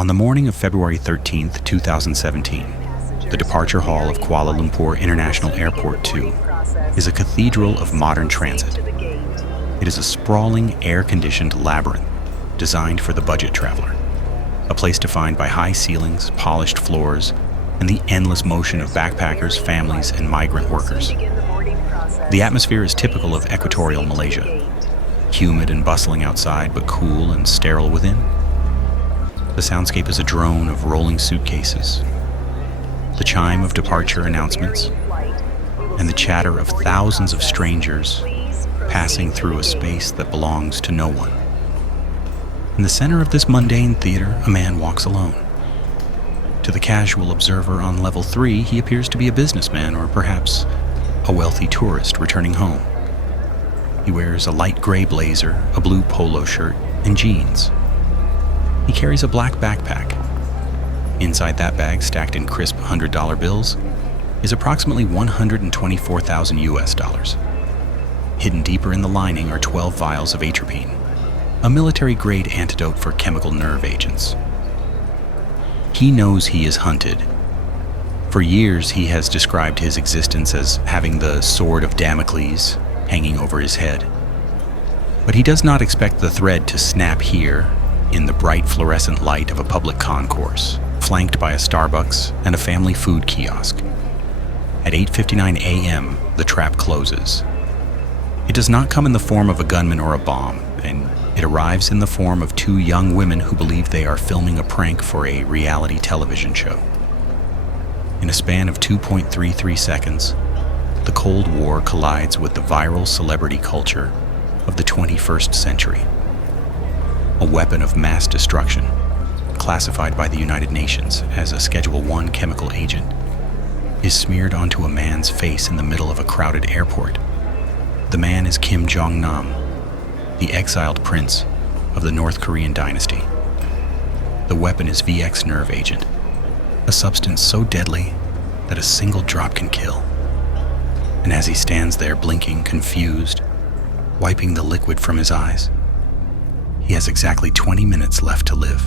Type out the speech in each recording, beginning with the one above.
On the morning of February 13, 2017, the departure hall of Kuala Lumpur International Airport 2 is a cathedral of modern transit. It is a sprawling, air-conditioned labyrinth designed for the budget traveler, a place defined by high ceilings, polished floors, and the endless motion of backpackers, families, and migrant workers. The atmosphere is typical of equatorial Malaysia, humid and bustling outside, but cool and sterile within. The soundscape is a drone of rolling suitcases, the chime of departure announcements, and the chatter of thousands of strangers passing through a space that belongs to no one. In the center of this mundane theater, a man walks alone. To the casual observer on level 3, he appears to be a businessman or perhaps a wealthy tourist returning home. He wears a light gray blazer, a blue polo shirt, and jeans. He carries a black backpack. Inside that bag, stacked in crisp $100 bills, is approximately 124,000 US dollars. Hidden deeper in the lining are 12 vials of atropine, a military-grade antidote for chemical nerve agents. He knows he is hunted. For years, he has described his existence as having the sword of Damocles hanging over his head. But he does not expect the thread to snap here, in the bright fluorescent light of a public concourse, flanked by a Starbucks and a family food kiosk. At 8:59 a.m., the trap closes. It does not come in the form of a gunman or a bomb, and it arrives in the form of two young women who believe they are filming a prank for a reality television show. In a span of 2.33 seconds, the Cold War collides with the viral celebrity culture of the 21st century. A weapon of mass destruction, classified by the United Nations as a Schedule I chemical agent, is smeared onto a man's face in the middle of a crowded airport. The man is Kim Jong-nam, the exiled prince of the North Korean dynasty. The weapon is VX nerve agent, a substance so deadly that a single drop can kill. And as he stands there blinking, confused, wiping the liquid from his eyes, he has exactly 20 minutes left to live.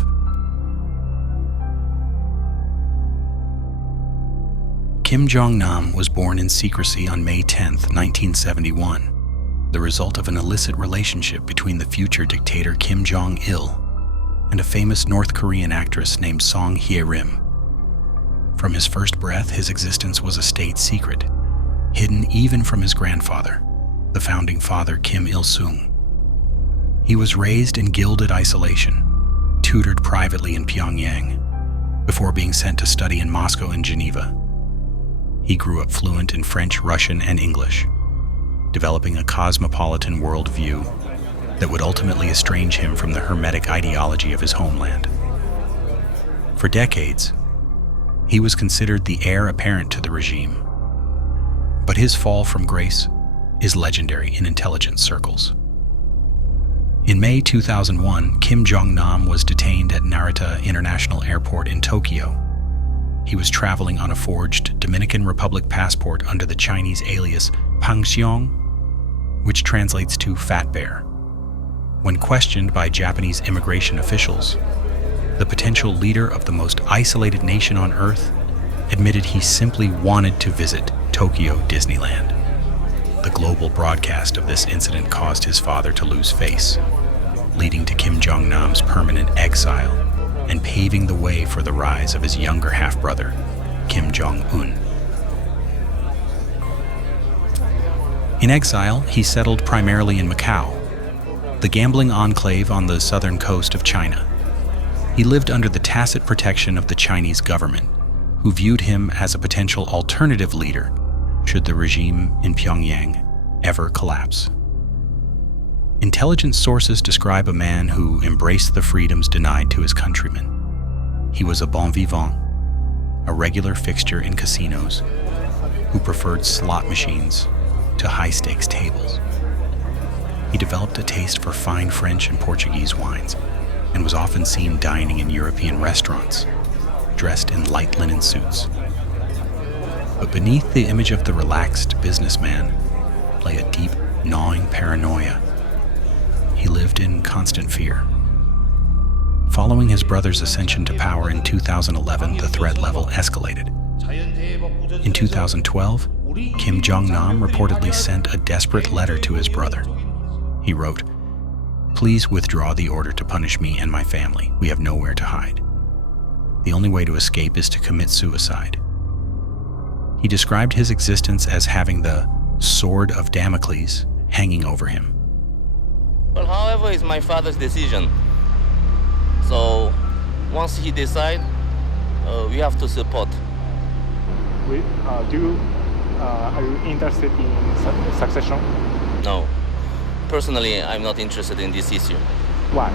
Kim Jong-nam was born in secrecy on May 10, 1971, the result of an illicit relationship between the future dictator Kim Jong-il and a famous North Korean actress named Song Hye-rim. From his first breath, his existence was a state secret, hidden even from his grandfather, the founding father Kim Il-sung. He was raised in gilded isolation, tutored privately in Pyongyang, before being sent to study in Moscow and Geneva. He grew up fluent in French, Russian, and English, developing a cosmopolitan worldview that would ultimately estrange him from the hermetic ideology of his homeland. For decades, he was considered the heir apparent to the regime, but his fall from grace is legendary in intelligence circles. In May 2001, Kim Jong-nam was detained at Narita International Airport in Tokyo. He was traveling on a forged Dominican Republic passport under the Chinese alias Pangxiong, which translates to Fat Bear. When questioned by Japanese immigration officials, the potential leader of the most isolated nation on Earth admitted he simply wanted to visit Tokyo Disneyland. The global broadcast of this incident caused his father to lose face, leading to Kim Jong-nam's permanent exile and paving the way for the rise of his younger half-brother, Kim Jong-un. In exile, he settled primarily in Macau, the gambling enclave on the southern coast of China. He lived under the tacit protection of the Chinese government, who viewed him as a potential alternative leader should the regime in Pyongyang ever collapse. Intelligence sources describe a man who embraced the freedoms denied to his countrymen. He was a bon vivant, a regular fixture in casinos, who preferred slot machines to high-stakes tables. He developed a taste for fine French and Portuguese wines and was often seen dining in European restaurants, dressed in light linen suits. But beneath the image of the relaxed businessman lay a deep, gnawing paranoia. He lived in constant fear. Following his brother's ascension to power in 2011, the threat level escalated. In 2012, Kim Jong-nam reportedly sent a desperate letter to his brother. He wrote, "Please withdraw the order to punish me and my family. We have nowhere to hide. The only way to escape is to commit suicide." He described his existence as having the sword of Damocles hanging over him. Well, however, it's my father's decision. So once he decides, we have to support. Are you interested in succession? No. Personally, I'm not interested in this issue. Why?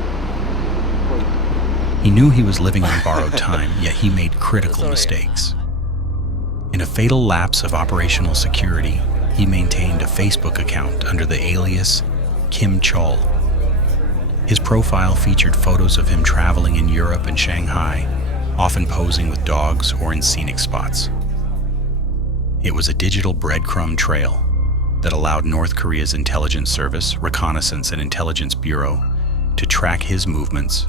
He knew he was living on borrowed time, yet he made critical mistakes. In a fatal lapse of operational security, he maintained a Facebook account under the alias Kim Chol. His profile featured photos of him traveling in Europe and Shanghai, often posing with dogs or in scenic spots. It was a digital breadcrumb trail that allowed North Korea's intelligence service, Reconnaissance and Intelligence Bureau, to track his movements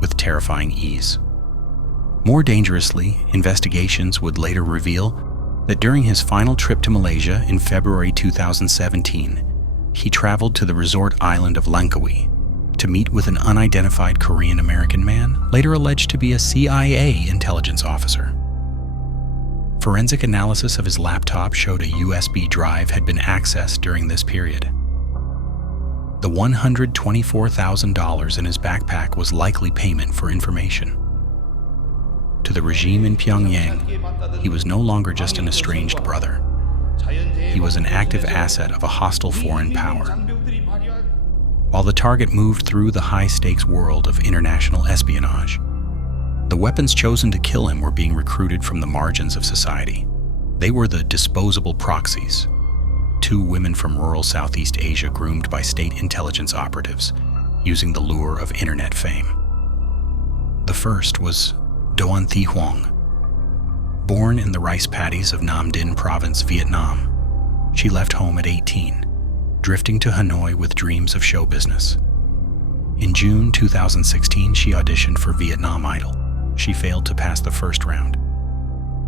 with terrifying ease. More dangerously, investigations would later reveal that during his final trip to Malaysia in February 2017, he traveled to the resort island of Langkawi to meet with an unidentified Korean-American man, later alleged to be a CIA intelligence officer. Forensic analysis of his laptop showed a USB drive had been accessed during this period. The $124,000 in his backpack was likely payment for information. To the regime in Pyongyang, he was no longer just an estranged brother. He was an active asset of a hostile foreign power. While the target moved through the high-stakes world of international espionage, the weapons chosen to kill him were being recruited from the margins of society. They were the disposable proxies, two women from rural Southeast Asia groomed by state intelligence operatives using the lure of internet fame. The first was Doan Thi Huong. Born in the rice paddies of Nam Dinh Province, Vietnam, she left home at 18, drifting to Hanoi with dreams of show business. In June 2016, she auditioned for Vietnam Idol. She failed to pass the first round.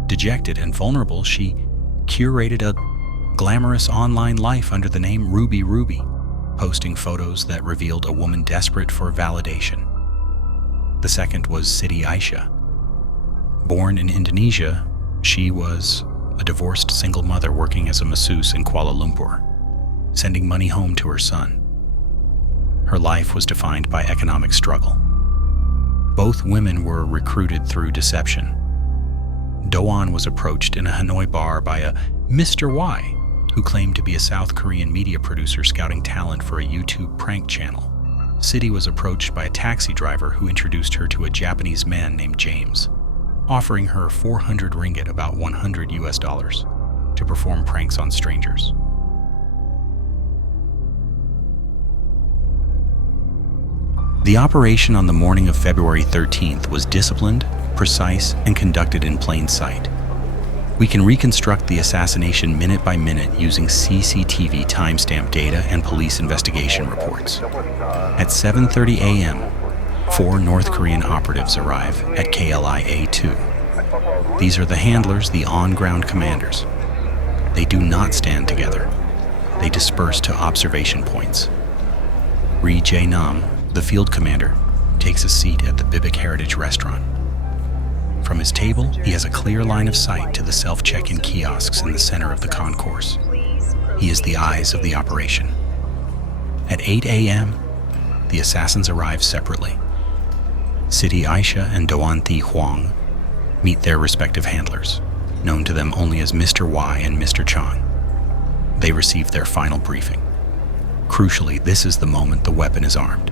Dejected and vulnerable, she curated a glamorous online life under the name Ruby Ruby, posting photos that revealed a woman desperate for validation. The second was Siti Aisyah. Born in Indonesia, she was a divorced single mother working as a masseuse in Kuala Lumpur, sending money home to her son. Her life was defined by economic struggle. Both women were recruited through deception. Doan was approached in a Hanoi bar by a Mr. Y, who claimed to be a South Korean media producer scouting talent for a YouTube prank channel. Siti was approached by a taxi driver who introduced her to a Japanese man named James, offering her 400 ringgit, about $100, to perform pranks on strangers. The operation on the morning of February 13th was disciplined, precise, and conducted in plain sight. We can reconstruct the assassination minute by minute using CCTV timestamp data and police investigation reports. At 7:30 a.m., 4 North Korean operatives arrive at KLIA-2. These are the handlers, the on-ground commanders. They do not stand together. They disperse to observation points. Ri Jae-nam, the field commander, takes a seat at the Bibic Heritage Restaurant. From his table, he has a clear line of sight to the self-check-in kiosks in the center of the concourse. He is the eyes of the operation. At 8 a.m., the assassins arrive separately. Siti Aisyah and Doan Thi Huong meet their respective handlers, known to them only as Mr. Y and Mr. Chang. They receive their final briefing. Crucially, this is the moment the weapon is armed.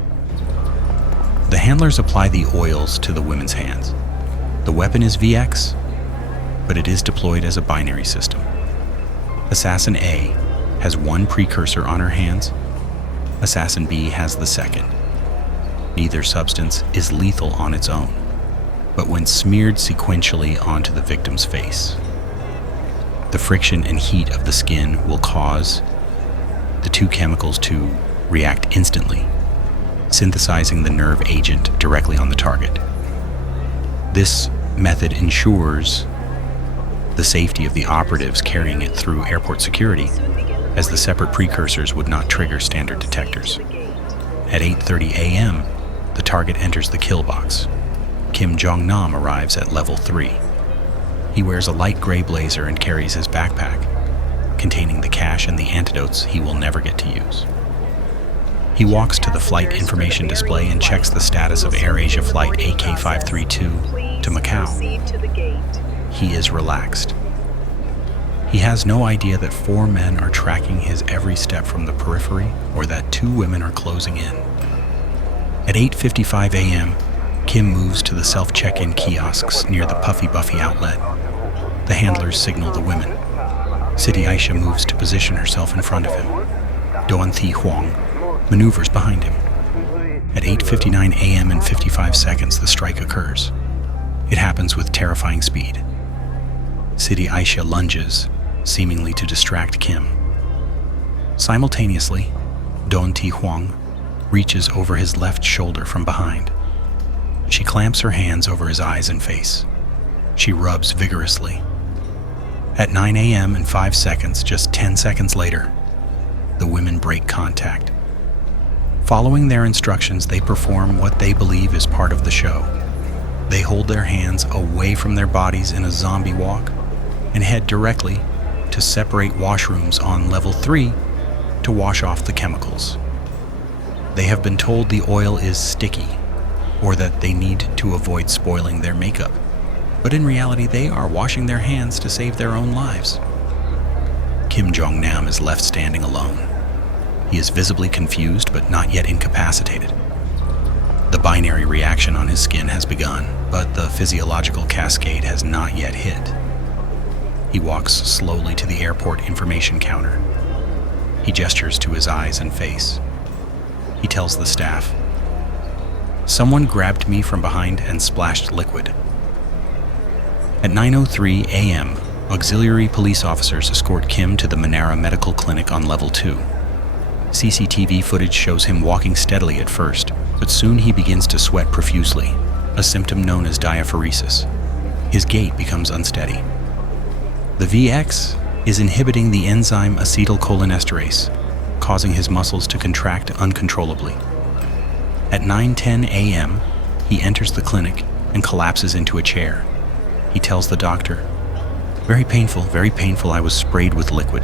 The handlers apply the oils to the women's hands. The weapon is VX, but it is deployed as a binary system. Assassin A has one precursor on her hands. Assassin B has the second. Neither substance is lethal on its own, but when smeared sequentially onto the victim's face, the friction and heat of the skin will cause the two chemicals to react instantly, synthesizing the nerve agent directly on the target. This method ensures the safety of the operatives carrying it through airport security, as the separate precursors would not trigger standard detectors. At 8:30 a.m., the target enters the kill box. Kim Jong-nam arrives at level 3. He wears a light gray blazer and carries his backpack, containing the cash and the antidotes he will never get to use. He walks to the flight information display and checks the status of AirAsia flight AK532 to Macau. He is relaxed. He has no idea that 4 men are tracking his every step from the periphery or that 2 women are closing in. At 8:55 a.m., Kim moves to the self-check-in kiosks near the Puffy Buffy outlet. The handlers signal the women. Siti Aisha moves to position herself in front of him. Doan Thi Huang maneuvers behind him. At 8:59 a.m. and 55 seconds, the strike occurs. It happens with terrifying speed. Siti Aisha lunges, seemingly to distract Kim. Simultaneously, Doan Thi Huang reaches over his left shoulder from behind. She clamps her hands over his eyes and face. She rubs vigorously. At 9 a.m. and 5 seconds, just 10 seconds later, the women break contact. Following their instructions, they perform what they believe is part of the show. They hold their hands away from their bodies in a zombie walk and head directly to separate washrooms on level 3 to wash off the chemicals. They have been told the oil is sticky or that they need to avoid spoiling their makeup, but in reality they are washing their hands to save their own lives. Kim Jong-nam is left standing alone. He is visibly confused but not yet incapacitated. The binary reaction on his skin has begun, but the physiological cascade has not yet hit. He walks slowly to the airport information counter. He gestures to his eyes and face. He tells the staff, "Someone grabbed me from behind and splashed liquid." At 9:03 a.m., auxiliary police officers escort Kim to the Manara Medical Clinic on level 2. CCTV footage shows him walking steadily at first, but soon he begins to sweat profusely, a symptom known as diaphoresis. His gait becomes unsteady. The VX is inhibiting the enzyme acetylcholinesterase, causing his muscles to contract uncontrollably. At 9:10 a.m., he enters the clinic and collapses into a chair. He tells the doctor, very painful, I was sprayed with liquid."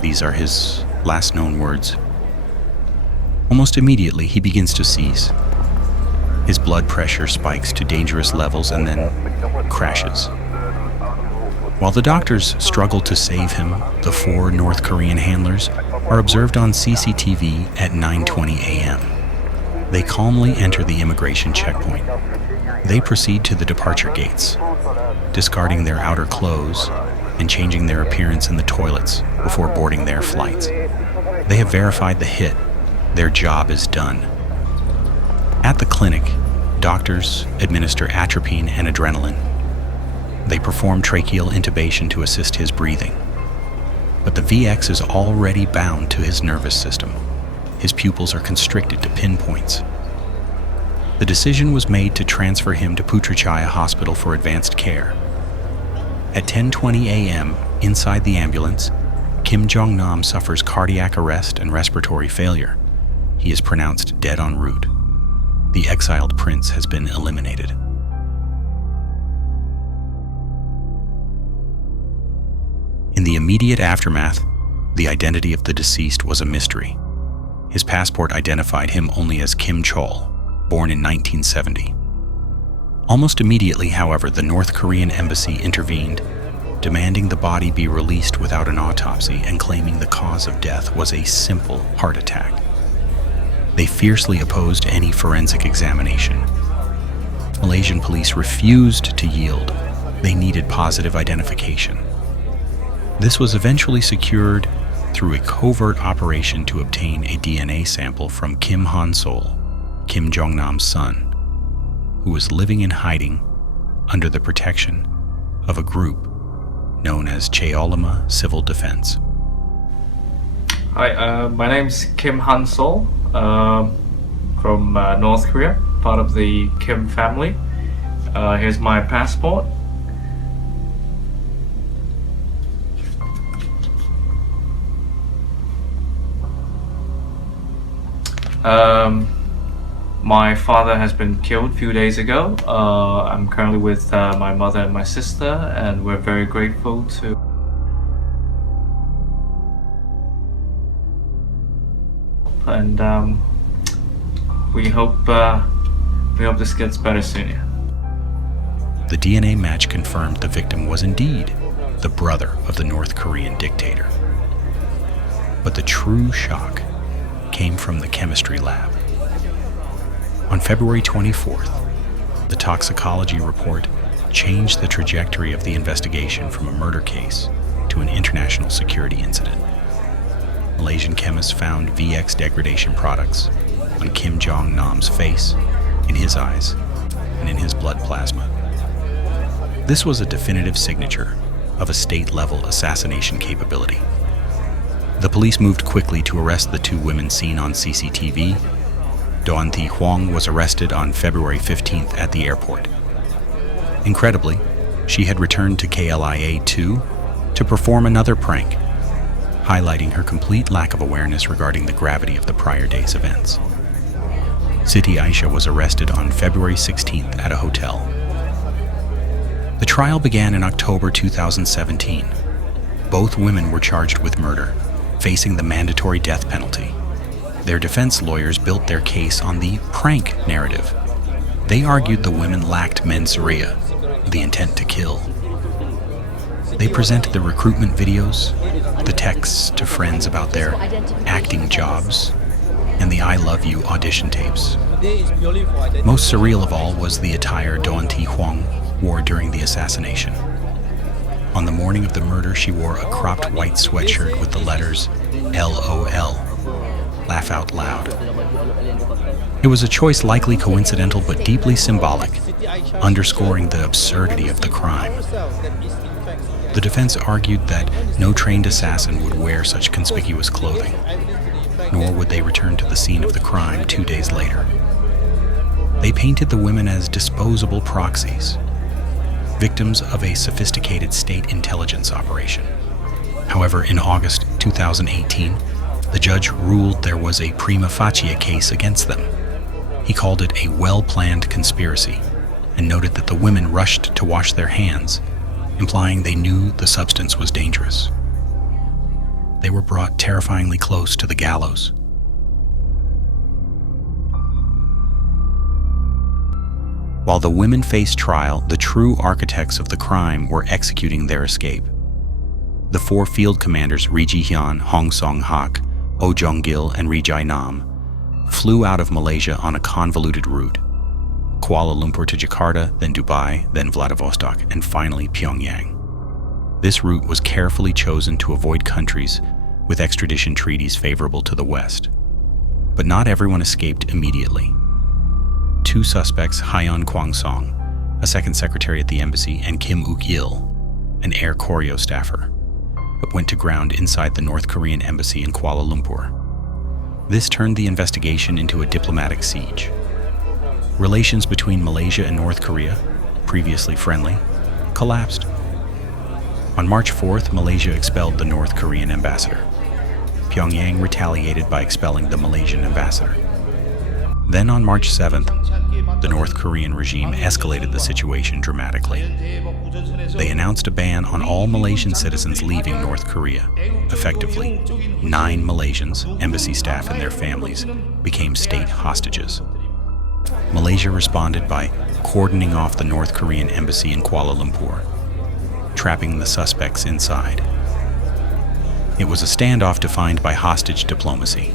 These are his last known words. Almost immediately, he begins to seize. His blood pressure spikes to dangerous levels and then crashes. While the doctors struggle to save him, the 4 North Korean handlers are observed on CCTV at 9:20 a.m. They calmly enter the immigration checkpoint. They proceed to the departure gates, discarding their outer clothes and changing their appearance in the toilets before boarding their flights. They have verified the hit. Their job is done. At the clinic, doctors administer atropine and adrenaline. They perform tracheal intubation to assist his breathing. But the VX is already bound to his nervous system. His pupils are constricted to pinpoints. The decision was made to transfer him to Putrajaya Hospital for advanced care. At 10:20 a.m., inside the ambulance, Kim Jong-nam suffers cardiac arrest and respiratory failure. He is pronounced dead en route. The exiled prince has been eliminated. In the immediate aftermath, the identity of the deceased was a mystery. His passport identified him only as Kim Chol, born in 1970. Almost immediately, however, the North Korean embassy intervened, demanding the body be released without an autopsy and claiming the cause of death was a simple heart attack. They fiercely opposed any forensic examination. Malaysian police refused to yield. They needed positive identification. This was eventually secured through a covert operation to obtain a DNA sample from Kim Han-sol, Kim Jong-nam's son, who was living in hiding under the protection of a group known as Cheolima Civil Defense. Hi, my name's Kim Han-sol. from North Korea, part of the Kim family. Here's my passport. My father has been killed a few days ago. I'm currently with my mother and my sister, and we're very grateful to we hope this gets better soon. Yeah. The DNA match confirmed the victim was indeed the brother of the North Korean dictator. But the true shock came from the chemistry lab. On February 24th, the toxicology report changed the trajectory of the investigation from a murder case to an international security incident. Malaysian chemists found VX degradation products on Kim Jong-nam's face, in his eyes, and in his blood plasma. This was a definitive signature of a state-level assassination capability. The police moved quickly to arrest the two women seen on CCTV. Dawn Thi Huang was arrested on February 15th at the airport. Incredibly, she had returned to KLIA-2 to perform another prank, highlighting her complete lack of awareness regarding the gravity of the prior day's events. Siti Aisha was arrested on February 16th at a hotel. The trial began in October 2017. Both women were charged with murder, facing the mandatory death penalty. Their defense lawyers built their case on the prank narrative. They argued the women lacked mens rea, the intent to kill. They presented the recruitment videos, the texts to friends about their acting jobs, and the I Love You audition tapes. Most surreal of all was the attire Dawn Thi Huang wore during the assassination. On the morning of the murder, she wore a cropped white sweatshirt with the letters LOL, laugh out loud. It was a choice likely coincidental but deeply symbolic, underscoring the absurdity of the crime. The defense argued that no trained assassin would wear such conspicuous clothing, nor would they return to the scene of the crime 2 days later. They painted the women as disposable proxies, victims of a sophisticated state intelligence operation. However, in August 2018, the judge ruled there was a prima facie case against them. He called it a well-planned conspiracy and noted that the women rushed to wash their hands, implying they knew the substance was dangerous. They were brought terrifyingly close to the gallows. While the women faced trial, the true architects of the crime were executing their escape. The four field commanders Ri Ji-hyun, Hong Song-hak, Oh Jong-gil, and Ri Jae-nam flew out of Malaysia on a convoluted route: Kuala Lumpur to Jakarta, then Dubai, then Vladivostok, and finally Pyongyang. This route was carefully chosen to avoid countries with extradition treaties favorable to the West. But not everyone escaped immediately. Two suspects, Hyeon Kwang-song, a second secretary at the embassy, and Kim Uk-il, an air choreo staffer, went to ground inside the North Korean embassy in Kuala Lumpur. This turned the investigation into a diplomatic siege. Relations between Malaysia and North Korea, previously friendly, collapsed. On March 4th, Malaysia expelled the North Korean ambassador. Pyongyang retaliated by expelling the Malaysian ambassador. Then on March 7th, the North Korean regime escalated the situation dramatically. They announced a ban on all Malaysian citizens leaving North Korea. Effectively, 9 Malaysians, embassy staff and their families, became state hostages. Malaysia responded by cordoning off the North Korean embassy in Kuala Lumpur, trapping the suspects inside. It was a standoff defined by hostage diplomacy.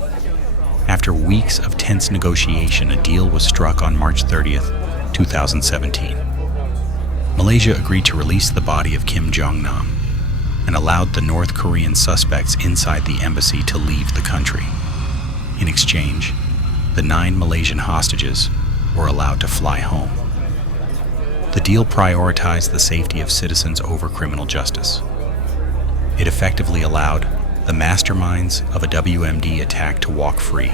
After weeks of tense negotiation, a deal was struck on March 30th, 2017. Malaysia agreed to release the body of Kim Jong-nam and allowed the North Korean suspects inside the embassy to leave the country. In exchange, the 9 Malaysian hostages were allowed to fly home. The deal prioritized the safety of citizens over criminal justice. It effectively allowed the masterminds of a WMD attack to walk free.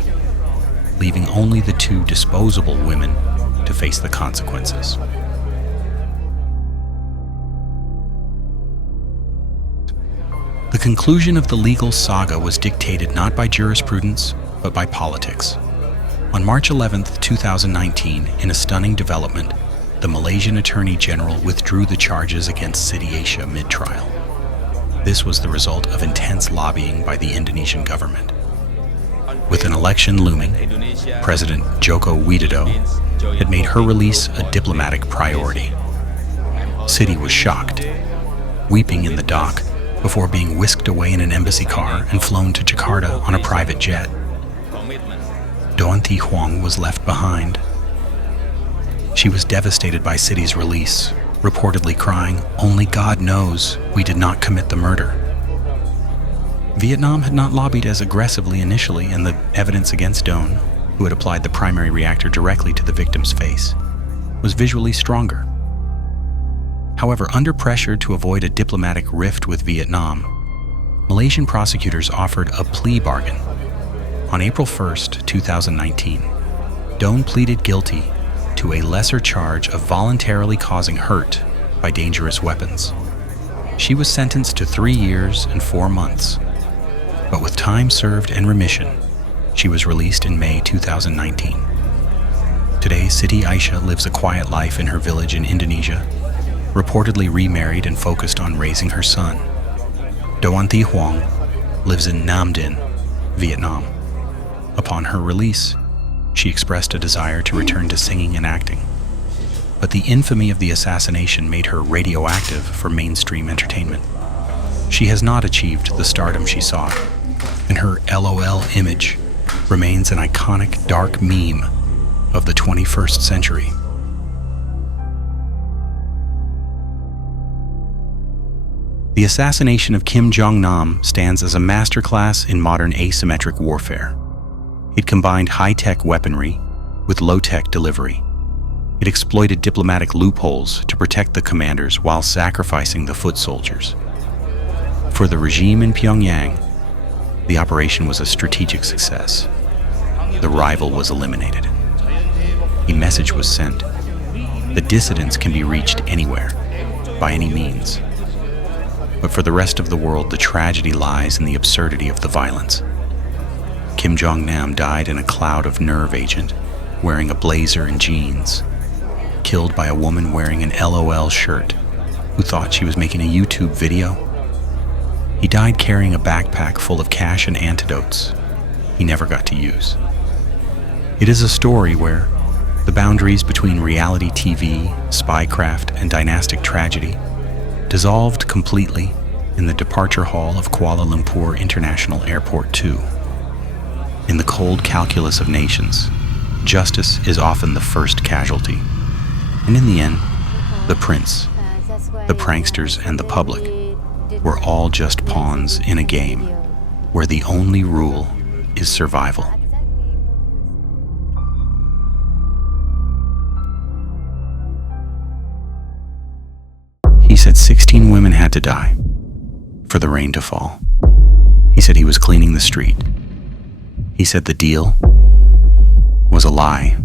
leaving only the two disposable women to face the consequences. The conclusion of the legal saga was dictated not by jurisprudence, but by politics. On March 11, 2019, in a stunning development, the Malaysian Attorney General withdrew the charges against Siti Aisyah mid-trial. This was the result of intense lobbying by the Indonesian government. With an election looming, President Joko Widodo had made her release a diplomatic priority. Siti was shocked, weeping in the dock before being whisked away in an embassy car and flown to Jakarta on a private jet. Doan Thi Huang was left behind. She was devastated by Siti's release, reportedly crying, "Only God knows we did not commit the murder." Vietnam had not lobbied as aggressively initially, and the evidence against Doan, who had applied the primary reactor directly to the victim's face, was visually stronger. However, under pressure to avoid a diplomatic rift with Vietnam, Malaysian prosecutors offered a plea bargain. On April 1, 2019, Doan pleaded guilty to a lesser charge of voluntarily causing hurt by dangerous weapons. She was sentenced to 3 years and 4 months, but with time served and remission, she was released in May 2019. Today, Siti Aisyah lives a quiet life in her village in Indonesia, reportedly remarried and focused on raising her son. Doan Thi Huang lives in Nam Dinh, Vietnam. Upon her release, she expressed a desire to return to singing and acting. But the infamy of the assassination made her radioactive for mainstream entertainment. She has not achieved the stardom she sought, and her LOL image remains an iconic dark meme of the 21st century. The assassination of Kim Jong-nam stands as a masterclass in modern asymmetric warfare. It combined high-tech weaponry with low-tech delivery. It exploited diplomatic loopholes to protect the commanders while sacrificing the foot soldiers. For the regime in Pyongyang, the operation was a strategic success. The rival was eliminated. A message was sent. The dissidents can be reached anywhere, by any means. But for the rest of the world, the tragedy lies in the absurdity of the violence. Kim Jong-nam died in a cloud of nerve agent, wearing a blazer and jeans, killed by a woman wearing an LOL shirt, who thought she was making a YouTube video. He died carrying a backpack full of cash and antidotes he never got to use. It is a story where the boundaries between reality TV, spycraft, and dynastic tragedy dissolved completely in the departure hall of Kuala Lumpur International Airport 2. In the cold calculus of nations, justice is often the first casualty. And in the end, the prince, the pranksters, and the public were all just pawns in a game where the only rule is survival. He said 16 women had to die for the rain to fall. He said he was cleaning the street. He said the deal was a lie.